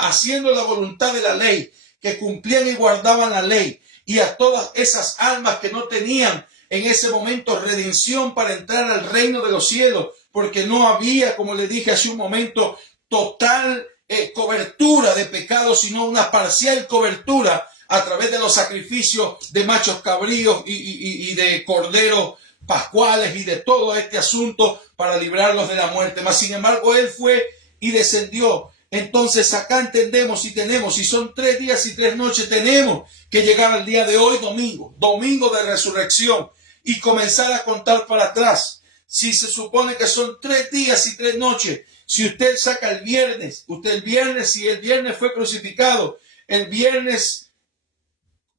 haciendo la voluntad de la ley, que cumplían y guardaban la ley, y a todas esas almas que no tenían en ese momento redención para entrar al reino de los cielos, porque no había, como le dije hace un momento, total cobertura de pecados, sino una parcial cobertura a través de los sacrificios de machos cabríos y de corderos pascuales y de todo este asunto para librarlos de la muerte. Mas sin embargo, él fue y descendió. Entonces acá entendemos y tenemos, si son 3 días y 3 noches, tenemos que llegar al día de hoy, domingo de resurrección, y comenzar a contar para atrás. Si se supone que son 3 días y 3 noches, si usted saca el viernes, si el viernes fue crucificado, el viernes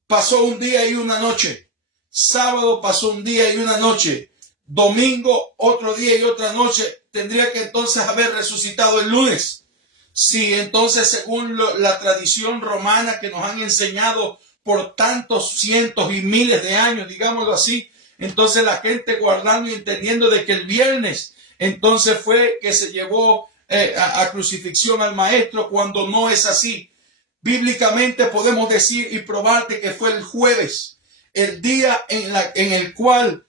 pasó un día y una noche, sábado pasó un día y una noche, domingo otro día y otra noche, tendría que entonces haber resucitado el lunes. Sí, entonces según la tradición romana que nos han enseñado por tantos cientos y miles de años, digámoslo así, entonces la gente guardando y entendiendo de que el viernes entonces fue que se llevó a crucifixión al maestro, cuando no es así. Bíblicamente podemos decir y probarte que fue el jueves, el día en el cual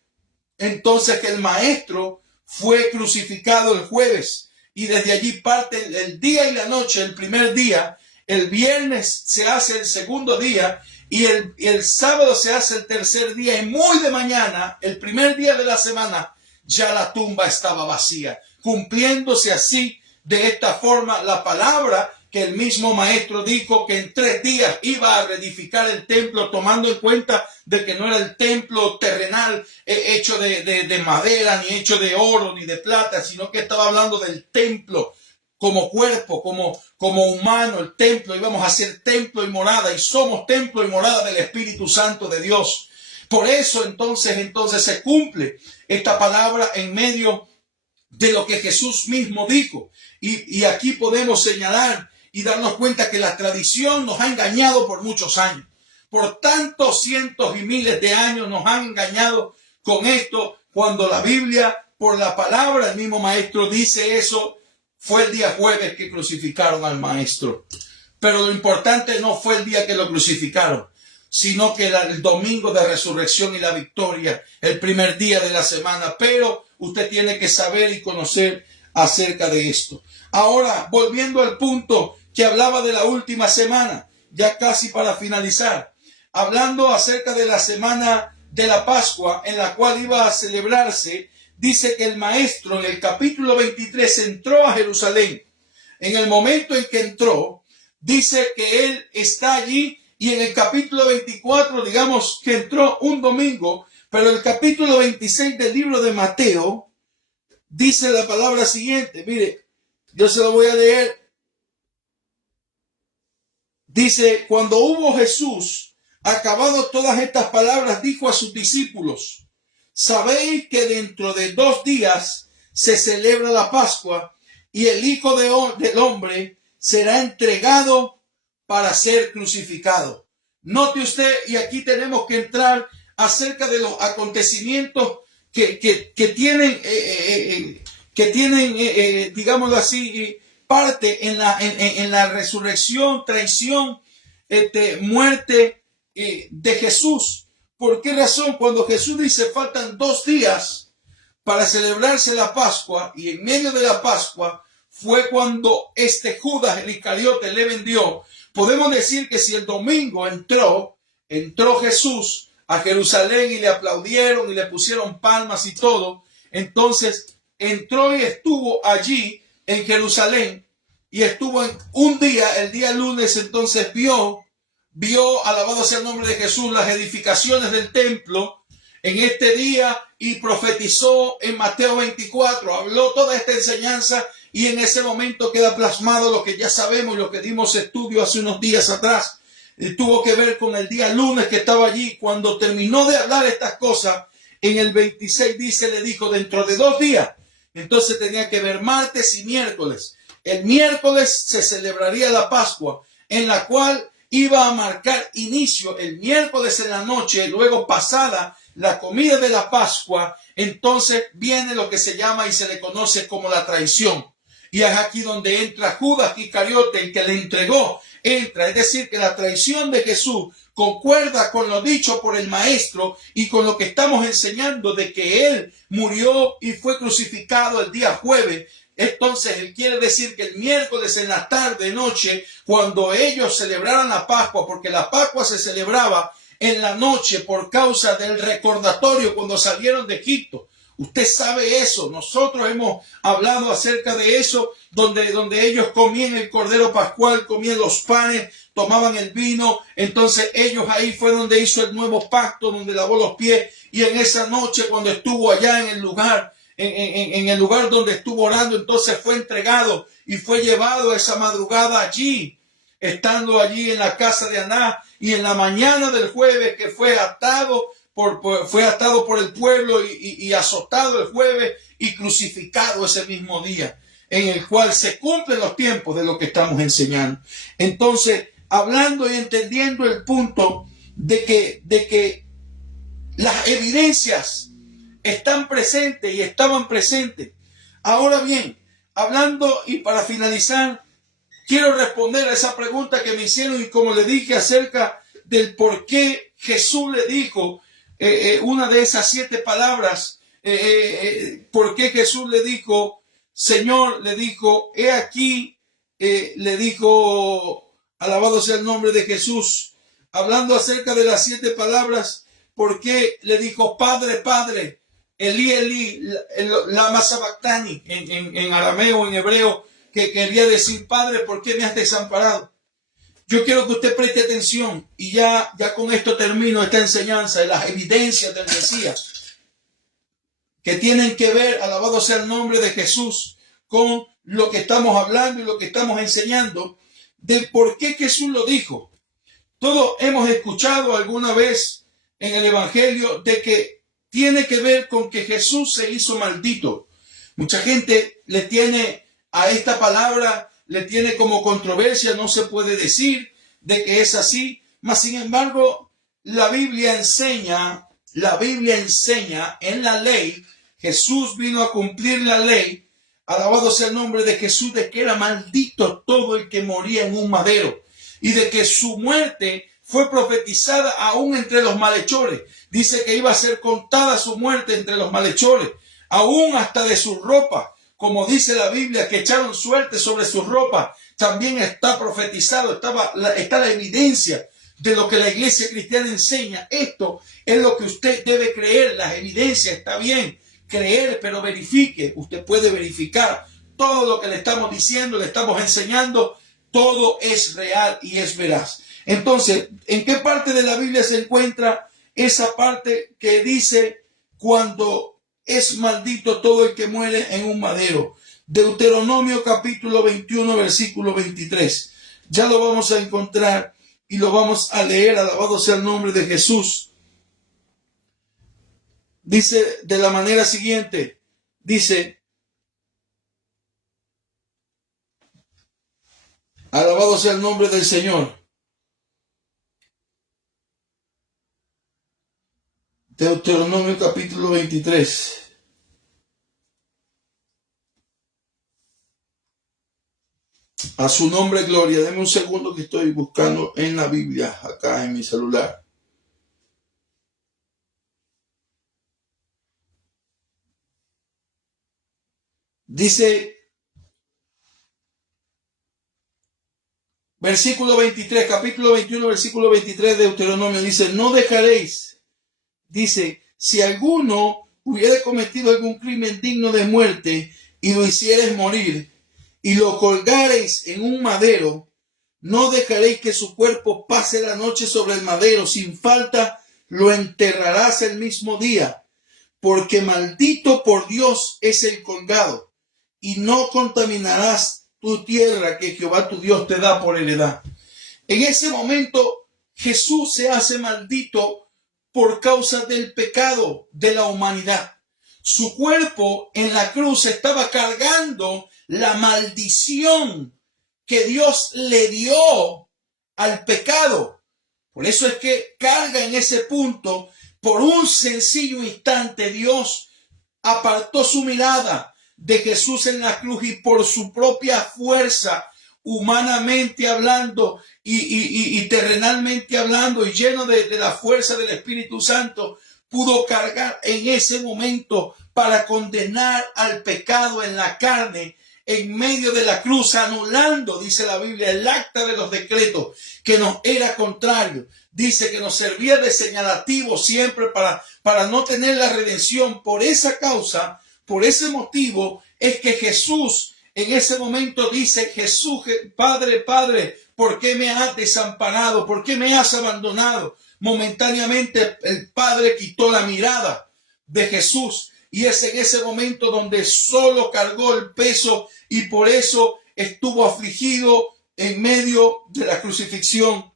entonces que el maestro fue crucificado el jueves. Y desde allí parte el día y la noche, el primer día. El viernes se hace el segundo día y el sábado se hace el tercer día. Y muy de mañana, el primer día de la semana, ya la tumba estaba vacía. Cumpliéndose así, de esta forma, la palabra que el mismo maestro dijo que en 3 días iba a reedificar el templo, tomando en cuenta de que no era el templo terrenal hecho de madera, ni hecho de oro, ni de plata, sino que estaba hablando del templo como cuerpo, como humano, el templo. Íbamos a ser templo y morada, y somos templo y morada del Espíritu Santo de Dios. Por eso entonces se cumple esta palabra en medio de lo que Jesús mismo dijo. Y aquí podemos señalar y darnos cuenta que la tradición nos ha engañado por muchos años. Por tantos cientos y miles de años nos han engañado con esto, cuando la Biblia, por la palabra, el mismo maestro dice eso. Fue el día jueves que crucificaron al maestro. Pero lo importante no fue el día que lo crucificaron, sino que el domingo de resurrección y la victoria, el primer día de la semana. Pero usted tiene que saber y conocer acerca de esto. Ahora, volviendo al punto que hablaba de la última semana, ya casi para finalizar, hablando acerca de la semana de la Pascua, en la cual iba a celebrarse, dice que el maestro en el capítulo 23 entró a Jerusalén. En el momento en que entró, dice que él está allí, y en el capítulo 24, digamos que entró un domingo, pero el capítulo 26 del libro de Mateo dice la palabra siguiente. Mire, yo se lo voy a leer. Dice: cuando hubo Jesús acabado todas estas palabras, dijo a sus discípulos: sabéis que dentro de 2 días se celebra la Pascua, y el Hijo del Hombre será entregado para ser crucificado. Note usted, y aquí tenemos que entrar acerca de los acontecimientos que tienen, digámoslo así, parte en la resurrección, traición, muerte de Jesús. ¿Por qué razón? Cuando Jesús dice faltan 2 días para celebrarse la Pascua, y en medio de la Pascua fue cuando Judas el Iscariote le vendió. Podemos decir que si el domingo entró Jesús a Jerusalén y le aplaudieron y le pusieron palmas y todo, entonces entró y estuvo allí en Jerusalén, y estuvo en un día, el día lunes. Entonces vio, alabado sea el nombre de Jesús, las edificaciones del templo en este día, y profetizó en Mateo 24, habló toda esta enseñanza, y en ese momento queda plasmado lo que ya sabemos y lo que dimos estudio hace unos días atrás. Tuvo que ver con el día lunes que estaba allí. Cuando terminó de hablar estas cosas, en el 26 dice, le dijo: dentro de 2 días. Entonces tenía que ver martes y miércoles. El miércoles se celebraría la Pascua, en la cual iba a marcar inicio el miércoles en la noche, luego pasada la comida de la Pascua. Entonces viene lo que se llama y se le conoce como la traición. Y es aquí donde entra Judas Iscariote, el que le entregó, entra. Es decir, que la traición de Jesús concuerda con lo dicho por el maestro y con lo que estamos enseñando de que él murió y fue crucificado el día jueves. Entonces él quiere decir que el miércoles en la tarde, noche, cuando ellos celebraran la Pascua, porque la Pascua se celebraba en la noche por causa del recordatorio cuando salieron de Egipto. Usted sabe eso. Nosotros hemos hablado acerca de eso, donde ellos comían el cordero pascual, comían los panes, tomaban el vino. Entonces ellos, ahí fue donde hizo el nuevo pacto, donde lavó los pies. Y en esa noche, cuando estuvo allá en el lugar, en el lugar donde estuvo orando, entonces fue entregado y fue llevado esa madrugada allí, estando allí en la casa de Anás. Y en la mañana del jueves, que fue atado por el pueblo y azotado el jueves y crucificado ese mismo día, en el cual se cumplen los tiempos de lo que estamos enseñando. Entonces, hablando y entendiendo el punto de que las evidencias están presentes y estaban presentes. Ahora bien, hablando y para finalizar, quiero responder a esa pregunta que me hicieron, y como le dije acerca del por qué Jesús le dijo una de esas 7 palabras, por qué Jesús le dijo, Señor, le dijo, he aquí, le dijo, alabado sea el nombre de Jesús, hablando acerca de las 7 palabras, por qué le dijo, Padre, Padre, Elí, Elí, lama sabactani, en arameo, en hebreo, que quería decir, Padre, ¿por qué me has desamparado? Yo quiero que usted preste atención, y ya con esto termino esta enseñanza de las evidencias del Mesías, que tienen que ver, alabado sea el nombre de Jesús, con lo que estamos hablando y lo que estamos enseñando, de por qué Jesús lo dijo. Todos hemos escuchado alguna vez en el Evangelio de que tiene que ver con que Jesús se hizo maldito. Mucha gente le tiene a esta palabra, le tiene como controversia, no se puede decir de que es así, mas sin embargo la Biblia enseña en la ley, Jesús vino a cumplir la ley, alabado sea el nombre de Jesús, de que era maldito todo el que moría en un madero, y de que su muerte fue profetizada aún entre los malhechores. Dice que iba a ser contada su muerte entre los malhechores, aún hasta de su ropa. Como dice la Biblia, que echaron suerte sobre su ropa, también está profetizado, está la evidencia de lo que la iglesia cristiana enseña. Esto es lo que usted debe creer. Las evidencias, está bien, creer, pero verifique. Usted puede verificar todo lo que le estamos diciendo, le estamos enseñando. Todo es real y es veraz. Entonces, ¿en qué parte de la Biblia se encuentra esa parte que dice cuando es maldito todo el que muere en un madero? Deuteronomio capítulo 21, versículo 23. Ya lo vamos a encontrar y lo vamos a leer. Alabado sea el nombre de Jesús. Dice de la manera siguiente. Dice, alabado sea el nombre del Señor. Deuteronomio capítulo 23. A su nombre, gloria. Deme un segundo que estoy buscando en la Biblia, acá en mi celular. Dice, versículo 23, capítulo 21, versículo 23 de Deuteronomio, dice, no dejaréis, dice, si alguno hubiera cometido algún crimen digno de muerte y lo hicierais morir y lo colgareis en un madero, no dejaréis que su cuerpo pase la noche sobre el madero, sin falta lo enterrarás el mismo día, porque maldito por Dios es el colgado, y no contaminarás tu tierra que Jehová tu Dios te da por heredad. En ese momento Jesús se hace maldito por causa del pecado de la humanidad. Su cuerpo en la cruz estaba cargando la maldición que Dios le dio al pecado. Por eso es que carga en ese punto. Por un sencillo instante Dios apartó su mirada de Jesús en la cruz y por su propia fuerza, humanamente hablando y terrenalmente hablando y lleno de la fuerza del Espíritu Santo, pudo cargar en ese momento para condenar al pecado en la carne en medio de la cruz, anulando, dice la Biblia, el acta de los decretos que nos era contrario. Dice que nos servía de señalativo siempre para no tener la redención. Por esa causa, por ese motivo, es que Jesús en ese momento dice, Jesús, Padre, Padre, ¿por qué me has desamparado? ¿Por qué me has abandonado? Momentáneamente el Padre quitó la mirada de Jesús y es en ese momento donde solo cargó el peso y por eso estuvo afligido en medio de la crucifixión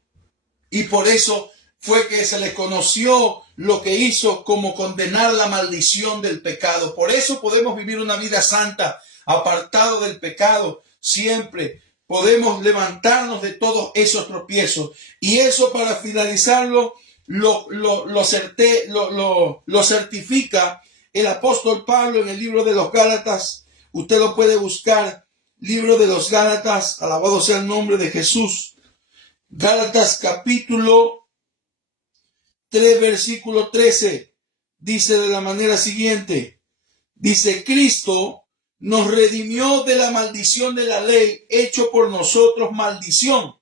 y por eso fue que se le conoció lo que hizo como condenar la maldición del pecado. Por eso podemos vivir una vida santa, apartado del pecado, siempre podemos levantarnos de todos esos tropiezos. Y eso, para finalizarlo, lo certifica el apóstol Pablo en el libro de los Gálatas. Usted lo puede buscar, libro de los Gálatas, alabado sea el nombre de Jesús. Gálatas capítulo 3, versículo 13, dice de la manera siguiente, dice, Cristo nos redimió de la maldición de la ley, hecho por nosotros maldición,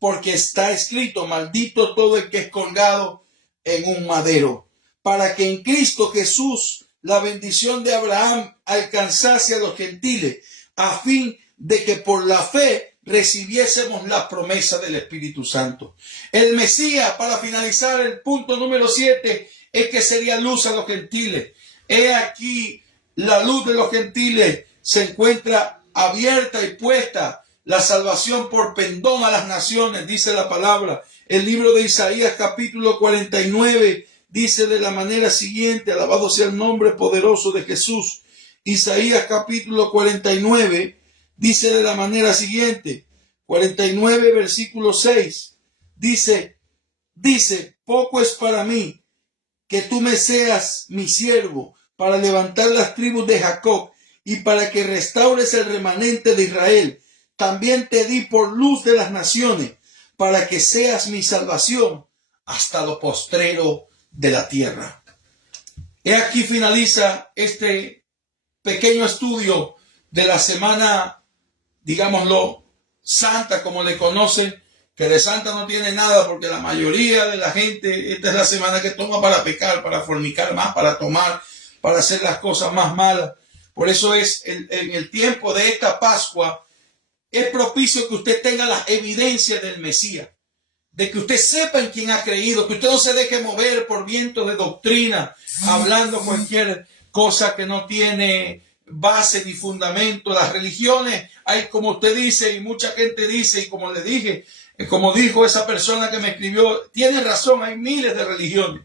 porque está escrito, maldito todo el que es colgado en un madero, para que en Cristo Jesús la bendición de Abraham alcanzase a los gentiles, a fin de que por la fe recibiésemos la promesa del Espíritu Santo. El Mesías, para finalizar el punto número 7, es que sería luz a los gentiles. He aquí la luz de los gentiles se encuentra abierta y puesta, la salvación por pendón a las naciones, dice la palabra. El libro de Isaías capítulo 49 dice de la manera siguiente, alabado sea el nombre poderoso de Jesús. Isaías capítulo 49 dice de la manera siguiente, 49 versículo 6, dice, poco es para mí que tú me seas mi siervo para levantar las tribus de Jacob y para que restaures el remanente de Israel. También te di por luz de las naciones para que seas mi salvación hasta lo postrero de la tierra. He aquí finaliza este pequeño estudio de la semana, digámoslo, santa, como le conoce, que de santa no tiene nada, porque la mayoría de la gente, esta es la semana que toma para pecar, para fornicar más, para tomar, para hacer las cosas más malas. Por eso es en el tiempo de esta Pascua, es propicio que usted tenga las evidencias del Mesías, de que usted sepa en quién ha creído, que usted no se deje mover por vientos de doctrina, hablando cualquier cosa que no tiene base ni fundamento. Las religiones hay, como usted dice, y mucha gente dice, y como le dije, como dijo esa persona que me escribió, tiene razón, hay miles de religiones,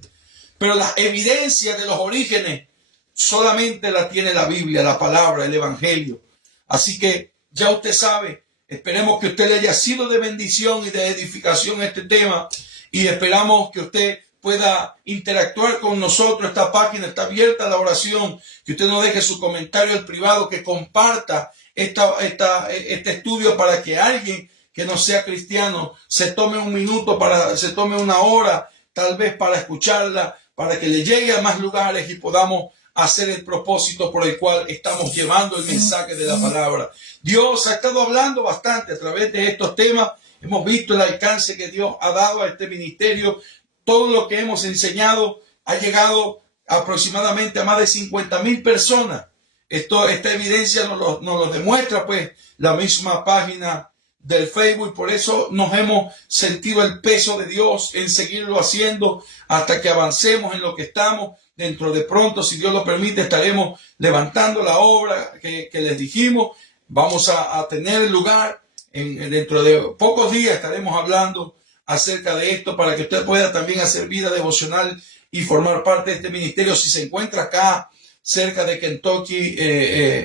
pero las evidencias de los orígenes solamente la tiene la Biblia, la palabra, el Evangelio. Así que ya usted sabe, esperemos que usted le haya sido de bendición y de edificación este tema, y esperamos que usted pueda interactuar con nosotros. Esta página está abierta a la oración, que usted nos deje su comentario al privado, que comparta este estudio para que alguien que no sea cristiano se tome un minuto, se tome una hora, tal vez para escucharla, para que le llegue a más lugares y podamos hacer el propósito por el cual estamos llevando el mensaje de la palabra. Dios ha estado hablando bastante a través de estos temas. Hemos visto el alcance que Dios ha dado a este ministerio. Todo lo que hemos enseñado ha llegado aproximadamente a más de 50,000 personas. Esta evidencia nos lo demuestra pues la misma página del Facebook. Por eso nos hemos sentido el peso de Dios en seguirlo haciendo hasta que avancemos en lo que estamos. Dentro de pronto, si Dios lo permite, estaremos levantando la obra que les dijimos. Vamos a tener lugar. Dentro de pocos días estaremos hablando acerca de esto para que usted pueda también hacer vida devocional y formar parte de este ministerio. Si se encuentra acá cerca de Kentucky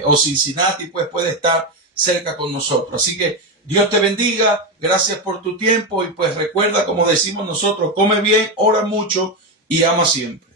o Cincinnati, pues puede estar cerca con nosotros. Así que Dios te bendiga. Gracias por tu tiempo y pues recuerda, como decimos nosotros, come bien, ora mucho y ama siempre.